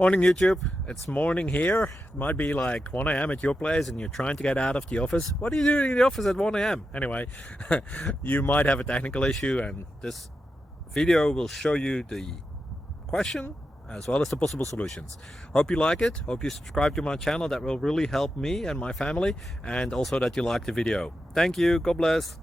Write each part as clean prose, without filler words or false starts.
Morning YouTube, it's morning here. It might be like 1 a.m. at your place and you're trying to get out of the office. What are you doing in the office at 1 a.m.? Anyway, you might have a technical issue and this video will show you the question as well as the possible solutions. Hope you like it, hope you subscribe to my channel. That will really help me and my family, and also that you like the video. Thank you, God bless.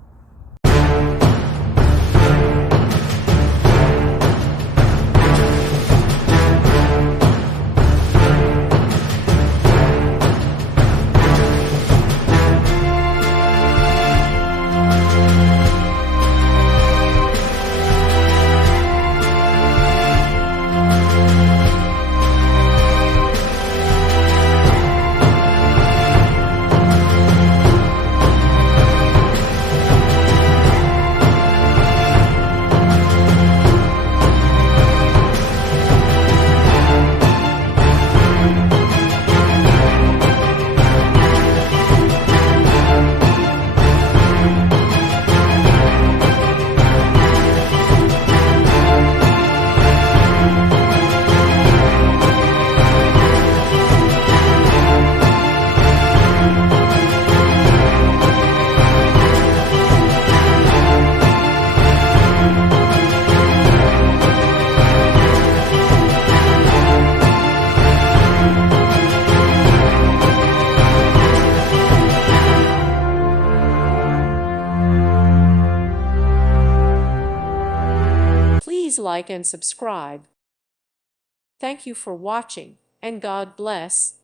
Please like and subscribe. Thank you for watching, and God bless.